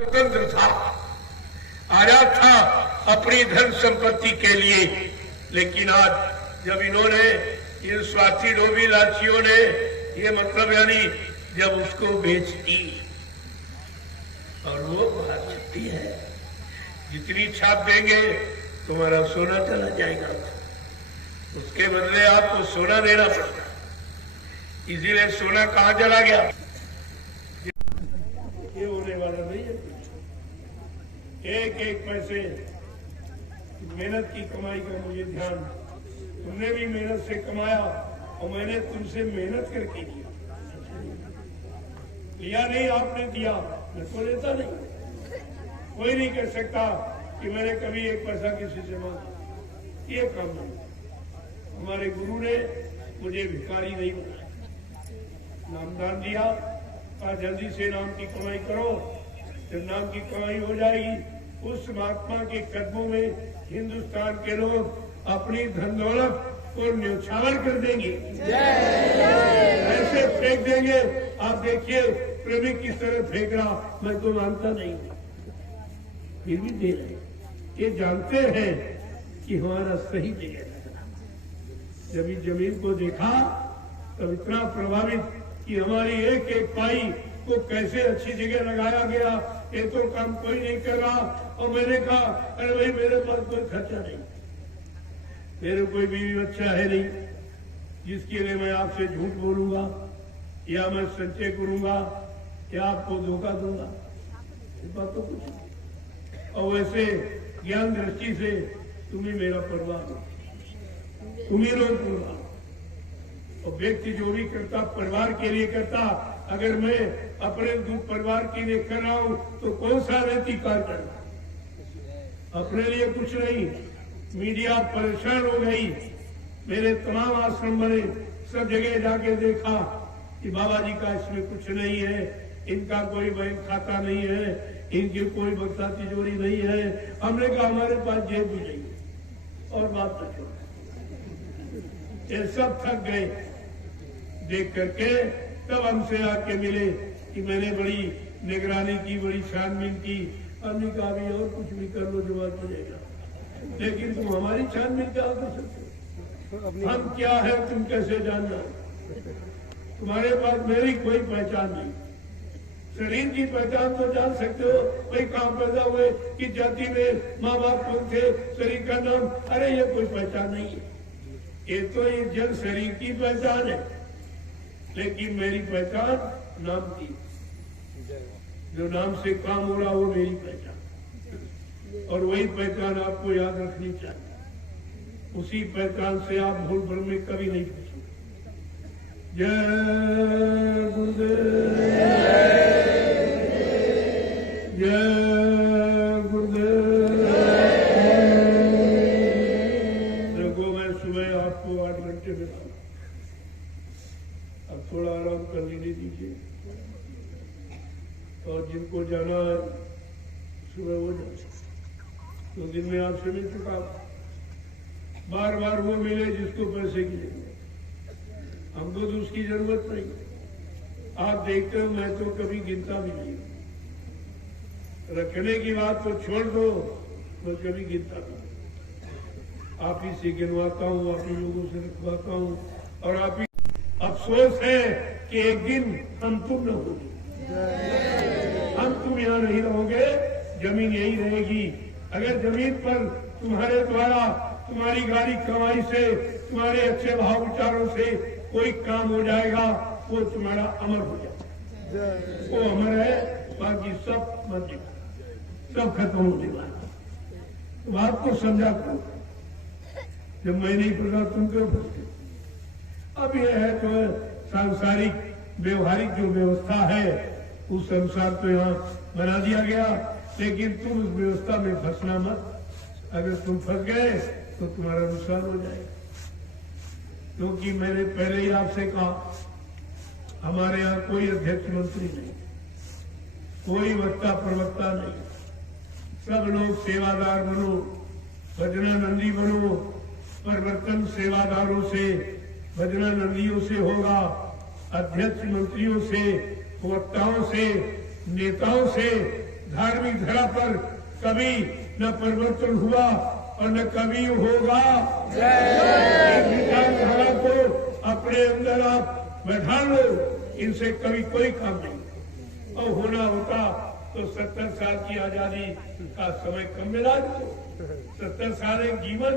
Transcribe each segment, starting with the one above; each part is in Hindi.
स्वतंत्र था, आजाद था अपनी धन संपत्ति के लिए। लेकिन आज जब इन्होंने, इन स्वार्थी लोभी लालचियों ने, ये मतलब यानी जब उसको बेच दी और वो बात सच्ची है, जितनी छाप देंगे तुम्हारा सोना चला जाएगा, उसके बदले आपको सोना देना पड़ता। इसीलिए सोना कहां चला गया, ये होने वाला नहीं है। एक एक पैसे मेहनत की कमाई का मुझे ध्यान, तुमने भी मेहनत से कमाया और मैंने तुमसे मेहनत करके दिया। लिया नहीं आपने, दिया मैं तो लेता नहीं। कोई नहीं कह सकता कि मैंने कभी एक पैसा किसी से मांगा, ये काम नहीं। हमारे गुरु ने मुझे भिखारी नहीं बनाया, नामदान दिया, कहा जल्दी से नाम की कमाई करो। जब नाम की कमाई हो जाएगी, उस महात्मा के कदमों में हिंदुस्तान के लोग अपनी धन दौलत को न्यौछावर कर देंगे, ऐसे फेंक देंगे। आप देखिए प्रेमी किस तरह फेंक रहा, मैं तो मानता नहीं, फिर भी दे रहे। ये जानते हैं कि हमारा सही जगह लगना। जब इस जमीन को देखा तब इतना प्रभावित कि हमारी एक एक पाई को कैसे अच्छी जगह लगाया गया, ये तो काम कोई नहीं कर रहा। और मैंने कहा अरे भाई मेरे पास कोई खर्चा नहीं, मेरे कोई बीवी बच्चा है नहीं जिसके लिए मैं आपसे झूठ बोलूंगा या मैं संचय करूंगा या आपको धोखा दूंगा, इस बात तो कुछ नहीं। और वैसे ज्ञान दृष्टि से तुम ही मेरा परिवार हो, तुम ही लोग पूरा। और व्यक्ति जो भी करता परिवार के लिए करता, अगर मैं अपने परिवार के लिए कर रहा हूं तो कौन सा नैतिक कार्य करना, अपने लिए कुछ नहीं। मीडिया परेशान हो गई, मेरे तमाम आश्रम बने, सब जगह जाके देखा कि बाबा जी का इसमें कुछ नहीं है, इनका कोई बैंक खाता नहीं है, इनकी कोई बक्सा तिजोरी नहीं है। हमने कहा हमारे पास जेब भी नहीं है। और बात तो छोड़, ये सब थक गए देख करके, तब हमसे आके मिले कि मैंने बड़ी निगरानी की, बड़ी छानबीन की। हमने कहा भी और कुछ भी कर लो जवाब मिलेगा, लेकिन तुम हमारी छानबीन क्या कर सकते हो? हम क्या है तुम कैसे जानना? तुम्हारे पास मेरी कोई पहचान नहीं। शरीर की पहचान तो जान सकते हो, भाई कहाँ पैदा हुए, कि जाति में माँ बाप कौन थे, शरीर का नाम, अरे ये कोई पहचान नहीं है। ये तो ये जन शरीर की पहचान है, लेकिन मेरी पहचान नाम की, जो नाम से काम हो रहा वो मेरी पहचान। और वही पहचान आपको याद रखनी चाहिए, उसी पहचान से आप भूल भ्रम में कभी नहीं पूछेंगे। जय गुरुदेव, जय गुरुदेव। देखो मैं सुबह आपको 8 घंटे में, अब थोड़ा आराम कर लेने दीजिए, और जिनको जाना है सुबह हो जाए। तो दिन में आपसे मिल चुका, बार बार वो मिले जिसको पैसे की जरूरत, हमको तो उसकी जरूरत नहीं। आप देखते हो मैं तो कभी गिनता भी नहीं, रखने की बात तो छोड़ दो, मैं कभी गिनता भी नहीं। आप ही से गिनवाता हूँ, आप ही लोगों से रखवाता हूँ, और आप ही। अफसोस है कि एक दिन हम तुम न होंगे, हम तुम यहाँ नहीं रहोगे, जमीन यही रहेगी। अगर जमीन पर तुम्हारे द्वारा, तुम्हारी गाड़ी कमाई से, तुम्हारे अच्छे भाव विचारों से कोई काम हो जाएगा, वो तुम्हारा अमर हो जाएगा, वो अमर है। बाकी सब मर जाएगा, सब खत्म होने वाला। तो बात को समझा करो, जब मैं नहीं पढ़ा तुम क्यों पढ़ते? अब यह है तो सांसारिक व्यवहारिक जो व्यवस्था है उस अनुसार तो यहाँ बना दिया गया, लेकिन तुम उस व्यवस्था में फंसना मत। अगर तुम फंस गए तो तुम्हारा नुकसान हो जाएगा। क्योंकि मैंने पहले ही आपसे कहा, हमारे यहाँ कोई अध्यक्ष मंत्री नहीं, कोई वक्ता प्रवक्ता नहीं, सब लोग सेवादार बनो, भजनानंदी बनो। परिवर्तन सेवादारों से, भजनानंदियों से होगा, अध्यक्ष मंत्रियों से, वक्ताओं से, नेताओं से धार्मिक धरा पर कभी न परिवर्तन हुआ और न कभी होगा। इस विचारधारा को अपने अंदर आप बैठा लो, इनसे कभी कोई काम नहीं। और होना होता तो 70 साल की आजादी का समय कम मिला दो। 70 साल एक जीवन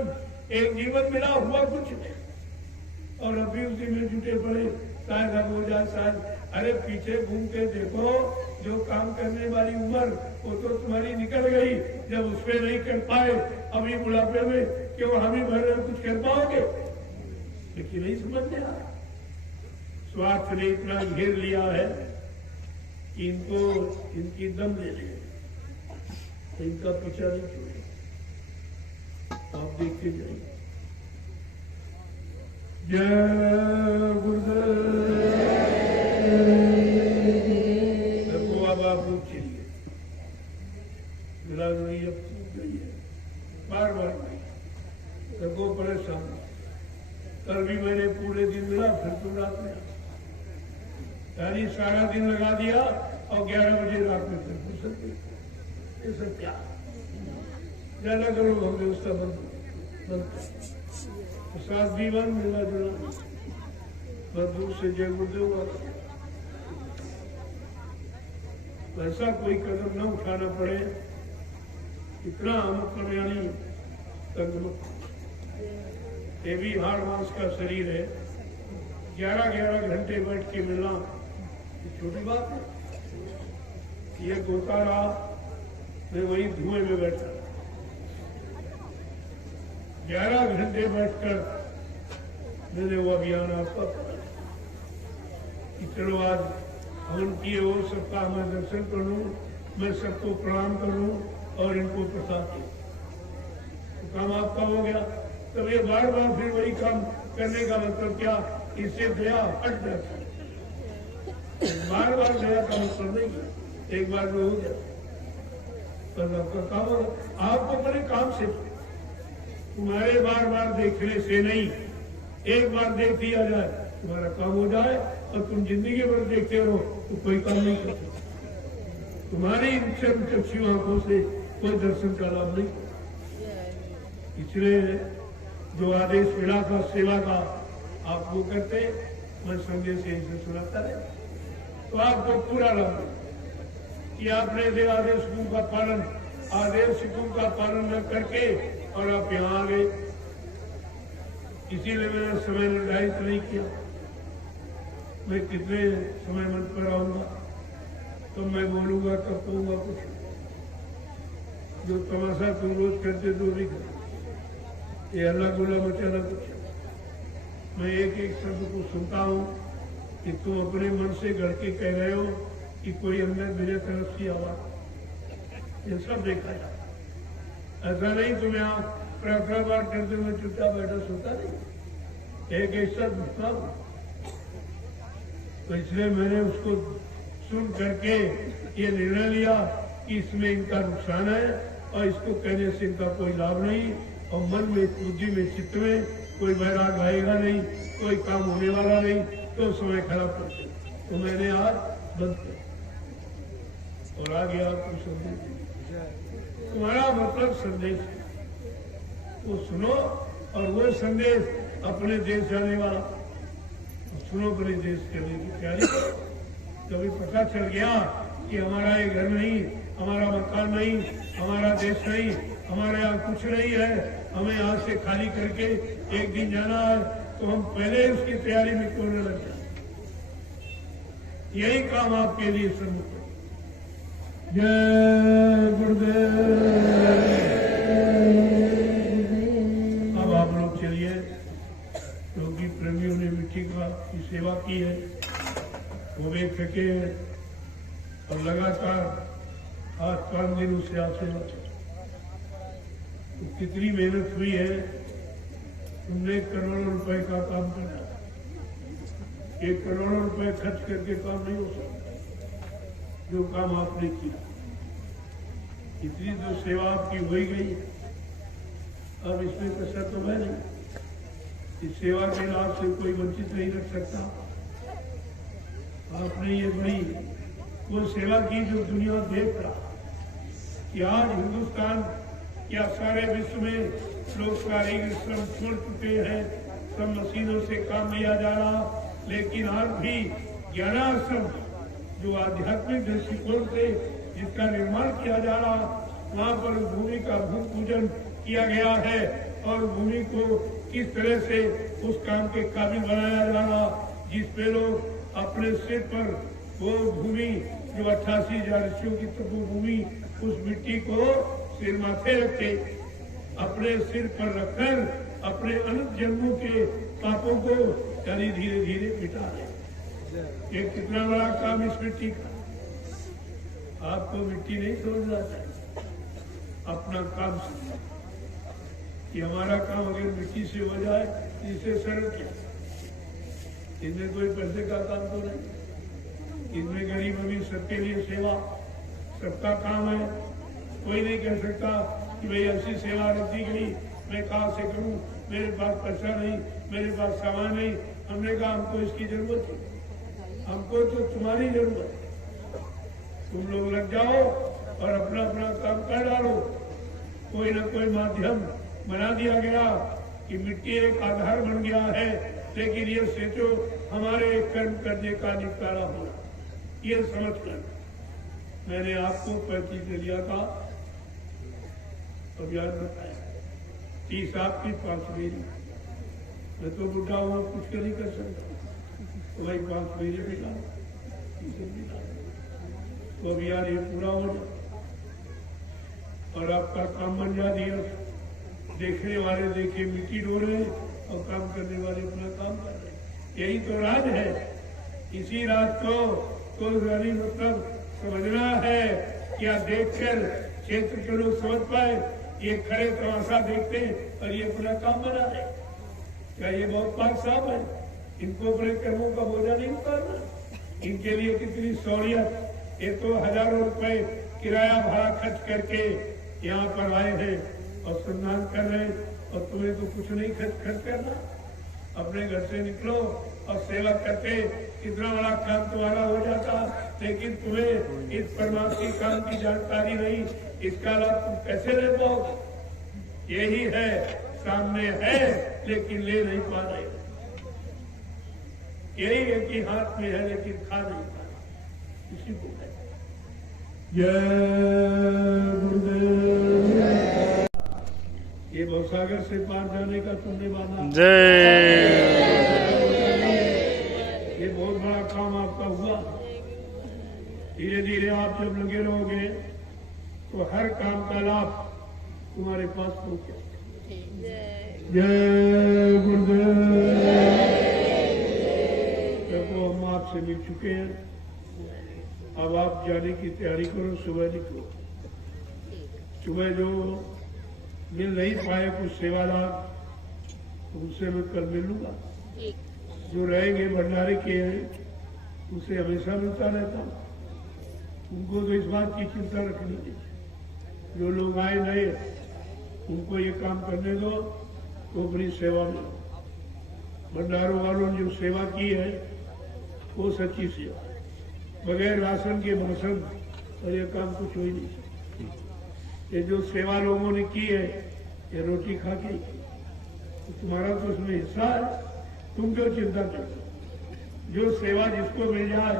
मिला, हुआ कुछ नहीं। और अभी उसी में जुटे पड़े, शायद अब हो जाए शायद। अरे पीछे घूम के देखो, जो काम करने वाली उम्र वो तो तुम्हारी निकल गई, जब उसमें नहीं कर पाए अभी बुढ़ापे में कि वो हम ही भर रहे कुछ कर पाओगे। लेकिन नहीं समझ में आ रहा, स्वार्थ ने इतना घेर लिया है कि इनको इनकी दम ले ले, तो इनका पीछा नहीं छोड़े। आप देखते जाइए। जय गुरुदेव। देखो अब आप लोग चलिए, बिरादरी अब टूट गई है, बार बार नहीं। देखो परेशान, कल भी मैंने पूरे दिन मिला, फिर तो रात में, यानी सारा दिन लगा दिया और 11 बजे रात में फिर फुर्सत हुई। ये सब क्या ज्यादा करो, हम व्यवस्था बंद प्रसाद भी बंद, मिला जुला दूर से जय गुरुदेव। ऐसा कोई कदम न उठाना पड़े, इतना अमुक कल्याणी तंगमुख, ये भी हाड़ मांस का शरीर है। 11-11 घंटे बैठ के मिलना छोटी बात है। ये गोता रहा, मैं वही धुएं में बैठा, 11 घंटे बैठकर मैंने वो अभियान आपका कि चलो आज हवन किए हो, सबका मैं दर्शन कर लूं, मैं सबको प्रणाम करूं और इनको प्रसाद दूं, तो काम आपका हो गया। तब ये बार बार फिर वही काम करने का मतलब क्या, इससे दया हट जाता है। बार बार दया का मतलब नहीं, एक बार में हो गया पर आपका काम होगा। आपको बड़े काम से, तुम्हारे बार बार देखने से नहीं, एक बार देख दिया जाए तुम्हारा काम हो जाए, और तुम जिंदगी भर देखते रहो तो कोई काम नहीं करते। तुम्हारी चक्षु आंखों से कोई दर्शन का लाभ नहीं। इसलिए जो आदेश मिला था सेवा का, आप वो करते, मैं संदेश इनसे सुनाता रहे, तो आपको पूरा लाभ कि आपने दे आदेश का पालन, आदेश का पालन न करके और आप यहाँ आ गए। इसीलिए मैंने समय निर्धारित नहीं किया, मैं कितने समय मंच पर आऊंगा, तो मैं बोलूंगा तब कहूंगा कुछ, जो तमाशा तुम रोज करते तो भी कर, ये अल्लाह गुला मचाना कुछ। मैं एक एक शब्द को सुनता हूँ कि तुम अपने मन से गढ़ के कह रहे हो कि कोई अंदर मेरे तरफ की आवाज, ये सब देखा जाता। ऐसा नहीं तुम यहाँ प्रार्थना पाठ करते हुए चुपचाप बैठा सोता नहीं, एक एक शब्द सुनता हूँ। तो इसलिए मैंने उसको सुन करके ये निर्णय लिया कि इसमें इनका नुकसान है और इसको कहने से इनका कोई लाभ नहीं, और मन में, बुद्धि में, चित्त में कोई वैराग आएगा नहीं, कोई काम होने वाला नहीं, तो समय खराब करते। तो मैंने आज बंद किया और आ गया आपको संदेश। तुम्हारा मतलब संदेश है, वो सुनो, और वो संदेश अपने देश जाने वाला, सुनो अपने देश चलने की तैयारी करो। कभी पता चल गया कि हमारा ये घर नहीं, हमारा मकान नहीं, हमारा देश नहीं, हमारे यहाँ कुछ नहीं है, हमें यहाँ से खाली करके एक दिन जाना है, तो हम पहले उसकी तैयारी में क्यों न लग जाए। यही काम आपके लिए सम्मुख है। जय गुरुदेव। अब आप लोग चलिए, क्योंकि प्रेमियों ने मिट्टी की सेवा की है, वो भी थके और लगातार 8-5 दिन उससे आप सेवा की। तो कितनी मेहनत हुई है, तुमने करोड़ों रुपए का काम करना, 1 करोड़ रुपए खर्च करके काम नहीं हो सकता। जो काम आपने किया, इतनी तो सेवा आपकी हो ही गई, अब इसमें कसर तो है नहीं। इस सेवा के लाभ से कोई वंचित नहीं रख सकता। आपने ये बड़ी वो सेवा की जो दुनिया देख रहा, कि आज हिंदुस्तान या सारे विश्व में लोग शारीरिक श्रम छोड़ चुके हैं, सब मशीनों से काम लिया जा रहा, लेकिन आज भी ज्ञानाश्रम जो आध्यात्मिक दृष्टिकोण से जिसका निर्माण किया जा रहा, वहाँ पर भूमि का भूमि पूजन किया गया है और भूमि को किस तरह से उस काम के काबिल बनाया जा रहा, जिसपे लोग अपने सिर पर वो भूमि जो 88,000 ऋषियों की तपोभूमि, उस मिट्टी को सिर माथे रखे, अपने सिर पर रखकर अपने अनंत जन्मों के पापों को यानी धीरे धीरे मिटा रहे। ये कितना बड़ा काम इस मिट्टी का। आपको मिट्टी नहीं समझना चाहिए, अपना काम समझना कि हमारा काम अगर मिट्टी से हो जाए इससे सरल क्या, इसमें कोई पैसे का काम तो नहीं, इसमें गरीब अमीर सबके लिए सेवा, सबका काम है। कोई नहीं कह सकता कि भाई ऐसी सेवा रखी गई, मैं कहाँ से करूं, मेरे पास पैसा नहीं, मेरे पास सामान नहीं। हमने कहा हमको इसकी जरूरत है, हमको तो तुम्हारी जरूरत है, तुम लोग लग जाओ और अपना अपना काम कर डालो। कोई न कोई माध्यम बना दिया गया कि मिट्टी एक आधार बन गया है, लेकिन ये सोचो हमारे कर्म करने का निपटारा होना, ये समझकर मैंने आपको 35 लिया था, अब याद बताया 30 आपकी 5 मेरी। मैं तो बुढ़ा हुआ, कुछ नहीं कर सकता, तो भाई 5 मेरे भी डालो, भी डालो, तो अब यार ये पूरा हो जाए और आपका काम बन जा दिया। देखने वाले देखे मिट्टी डो रहे और काम करने वाले अपना काम कर रहे, यही तो राज है। इसी राज को तो मतलब समझना है, क्या देखकर क्षेत्र के लोग समझ पाए, ये खड़े तमाशा देखते हैं और ये अपना काम बना रहे। क्या ये बहुत पाक साहब है, इनको अपने कर्मों का बोझा नहीं उतारना, इनके लिए कितनी सहूलियत। ये तो हजारों रुपए किराया भाड़ा खर्च करके यहाँ पर आए हैं और सम्मान कर रहे हैं, और तुम्हें तो कुछ नहीं खर्च करना। अपने घर से निकलो और सेवा करके कितना बड़ा काम तुम्हारा हो जाता, लेकिन तुम्हें इस परमात्मा काम की जानकारी नहीं, इसका लाभ तुम कैसे ले पाओगे। यही है, सामने है लेकिन ले नहीं पा रहे। यही है कि हाथ में है लेकिन खा नहीं पा रहे, इसी को है। जय गुरुदेव। ये भवसागर से पार जाने का तुमने माना, ये बहुत बड़ा काम आपका हुआ। धीरे धीरे आप जब लगे रहोगे तो हर काम का लाभ तुम्हारे पास पहुंचे। जय गुरुदेव। देखो हम आपसे मिल चुके हैं, अब आप जाने की तैयारी करो। सुबह निकलो, सुबह जो मिल नहीं पाए कुछ सेवादार, उनसे मैं कल मिल लूंगा। जो रहेंगे भंडारे के हैं उसे हमेशा मिलता रहता हूँ, उनको तो इस बात की चिंता रखनी है। जो लोग आए नए उनको ये काम करने दो, तो अपनी सेवा में। भंडारों वालों ने जो सेवा की है वो सच्ची सेवा, बगैर राशन के भाषण और ये काम कुछ हो ही नहीं सकता। ये जो सेवा लोगों ने की है ये रोटी खा के, तो तुम्हारा तो उसमें हिस्सा है, तुम क्यों चिंता करते। जो सेवा जिसको मिल जाए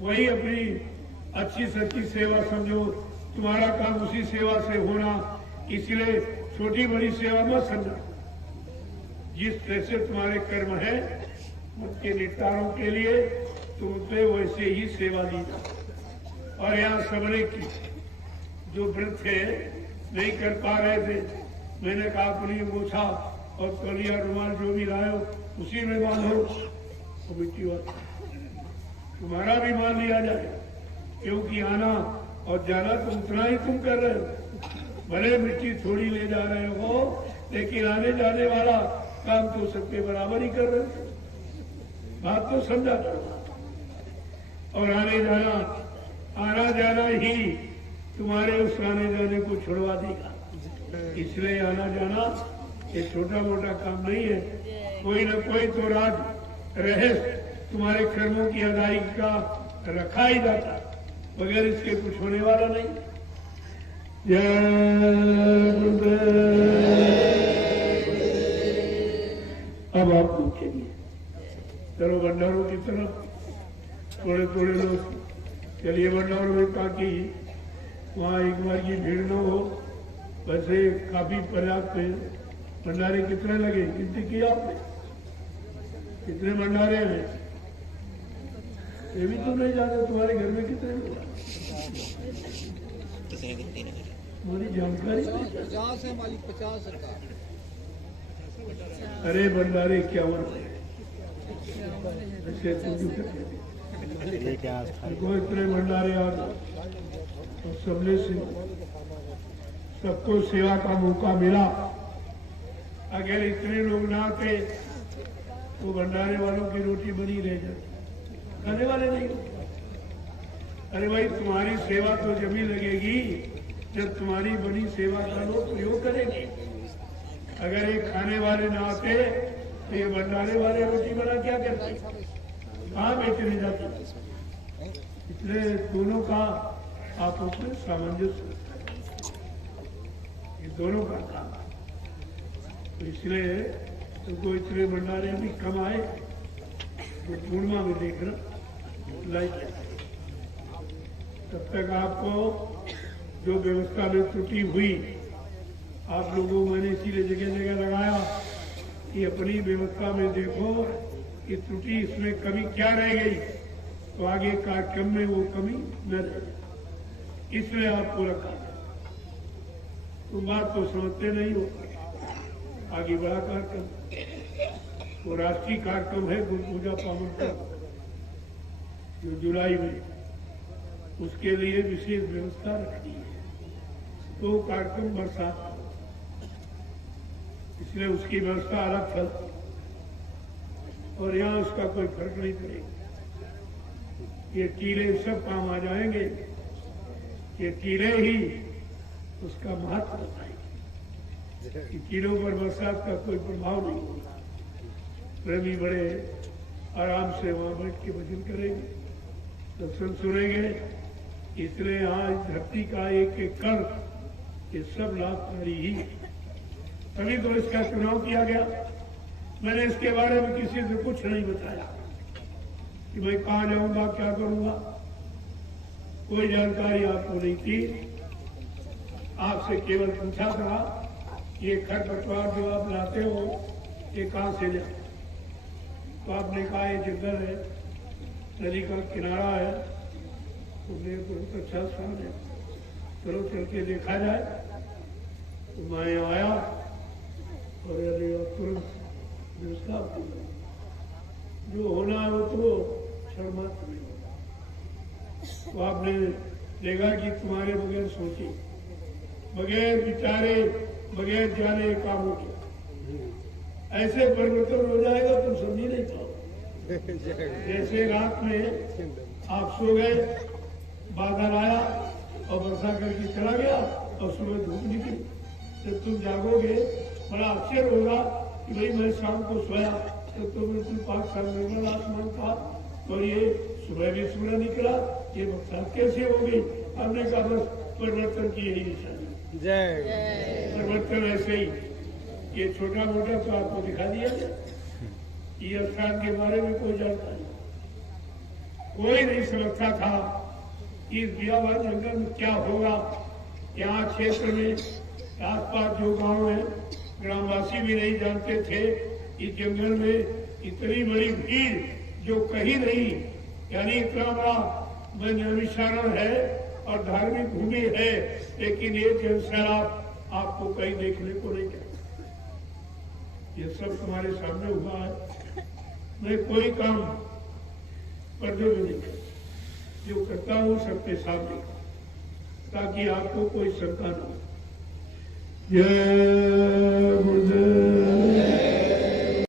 वही अपनी अच्छी सच्ची सेवा समझो, तुम्हारा काम उसी सेवा से होना। इसलिए छोटी बड़ी सेवा मत समझो, जिस तरह से तुम्हारे कर्म है उनके निपटारों के लिए तुमसे वैसे ही सेवा दी जाए। और यहाँ सबने की, जो व्रत थे नहीं कर पा रहे थे, मैंने कहा अपनी अंगूठा और तौलिया रुमाल जो भी लाए उसी में बांधो, तो मिट्टी वाला तुम्हारा भी मान लिया जाए। क्योंकि आना और जाना तो उतना ही तुम कर रहे हो, भले मिट्टी थोड़ी ले जा रहे हो, लेकिन आने जाने वाला काम तो सबके बराबर ही कर रहे हो। बात तो समझा करो। और आने जाना, आना जाना ही तुम्हारे उस आने जाने को छुड़वा देगा। इसलिए आना जाना ये छोटा मोटा काम नहीं है, कोई न कोई तो राज रहस्य तुम्हारे कर्मों की अदायगी का रखा ही जाता, बगैर इसके कुछ होने वाला नहीं। जय गुरुदेव। अब आप लोग चलिए, चलो भंडारों की तरफ थोड़े थोड़े लोग चलिए भंडारों में, ताकि वहाँ एक बार की भीड़ न हो। वैसे काफी पर्याप्त है। भंडारे कितने लगे, गिनती किया आपने? कितने भंडारे हैं? ये भी तो नहीं जानते तुम्हारे घर में कितने लोग? मेरी जानकारी 50 है मालिक, 50 सरकार। अरे भंडारे 51 है। इतने भंडारे आ गए और सबने सबको सेवा का मौका मिला। अगर इतने लोग ना थे तो भंडारे वालों की रोटी बनी रह जाती, खाने वाले नहीं। अरे भाई, तुम्हारी सेवा तो जभी लगेगी जब तुम्हारी बनी सेवा का लोग प्रयोग करेंगे। अगर ये खाने वाले ना आते तो ये भंडारे वाले रोटी बना क्या करते, कहाँ बेचने जाते? इसलिए दोनों का आपस में सामंजस्य, ये दोनों का काम। तो इसलिए तुमको इतने भंडारे भी कम आए तो पूर्णिमा में देखना लाइक। तब तक आपको जो व्यवस्था में त्रुटि हुई, आप लोगों को मैंने इसीलिए जगह जगह लगाया कि अपनी व्यवस्था में देखो कि त्रुटि इसमें कमी क्या रह गई, तो आगे कार्यक्रम में वो कमी न रहे, इसलिए आपको रखा। तुम बात तो समझते नहीं हो। आगे बड़ा कार्यक्रम, वो राष्ट्रीय कार्यक्रम है गुरु पूजा पावन का, जो जुलाई में, उसके लिए विशेष व्यवस्था रखी है। तो कार्यक्रम बरसात, इसलिए उसकी व्यवस्था अलग चल, और यहाँ उसका कोई फर्क नहीं पड़ेगा। ये टीले सब काम आ जाएंगे, ये टीले ही उसका महत्व बताएंगे कि टीलों पर बरसात का कोई प्रभाव नहीं होगा। प्रेमी बड़े आराम से वहां बैठ के भजन करेंगे, दर्शन सुनेंगे। इसलिए यहाँ इस धरती का एक एक कर ये सब लाभकारी ही, तभी तो इसका चुनाव किया गया। मैंने इसके बारे में किसी से कुछ नहीं बताया कि मैं कहाँ जाऊंगा, क्या करूंगा, कोई जानकारी आपको नहीं थी। आपसे केवल पूछा था ये खरपतवार जो आप लाते हो ये कहाँ से लाते? तो आपने कहा ये जंगल है, नदी का किनारा है, तुमने बहुत अच्छा स्थान है, चलो चल के देखा जाए। तो मैं आया और तुरंत व्यवस्था जो होना है वो तो क्षण मात्र में होगा। तो आपने देखा कि तुम्हारे बगैर सोचे, बगैर विचारे, बगैर जाने काम हो गया। ऐसे परिवर्तन हो जाएगा तुम समझ नहीं पाओगे। जैसे रात में आप सो गए, बादल आया और वर्षा करके चला गया और सुबह धूप निकली, जब तुम जागोगे बड़ा आश्चर्य होगा कि भाई मैं शाम को सोया तो बिल्कुल 5 साल में आसमान था और ये सुबह भी सूर्य निकला, ये बरसात कैसे हो गई? हमने कहा बस परिवर्तन की यही निशानी। जय परिवर्तन ऐसे ही, ये छोटा मोटा तो आपको दिखा दिया जाए। ये स्थान के बारे में कोई जानकारी कोई नहीं समझता था कि इस बियावान जंगल में क्या होगा। यहाँ क्षेत्र में आसपास जो गांव है, ग्रामवासी भी नहीं जानते थे इस जंगल में इतनी बड़ी भीड़ जो कहीं नहीं, यानी इतना बड़ा निर्विचारण है और धार्मिक भूमि है, लेकिन ये जनसैलाब आपको कहीं देखने को नहीं मिलता। ये सब तुम्हारे सामने हुआ है। मैं कोई काम पर्दे में नहीं करता, जो करता हूँ सबके सामने, ताकि आपको कोई शंका न हो। जय गुरुदेव।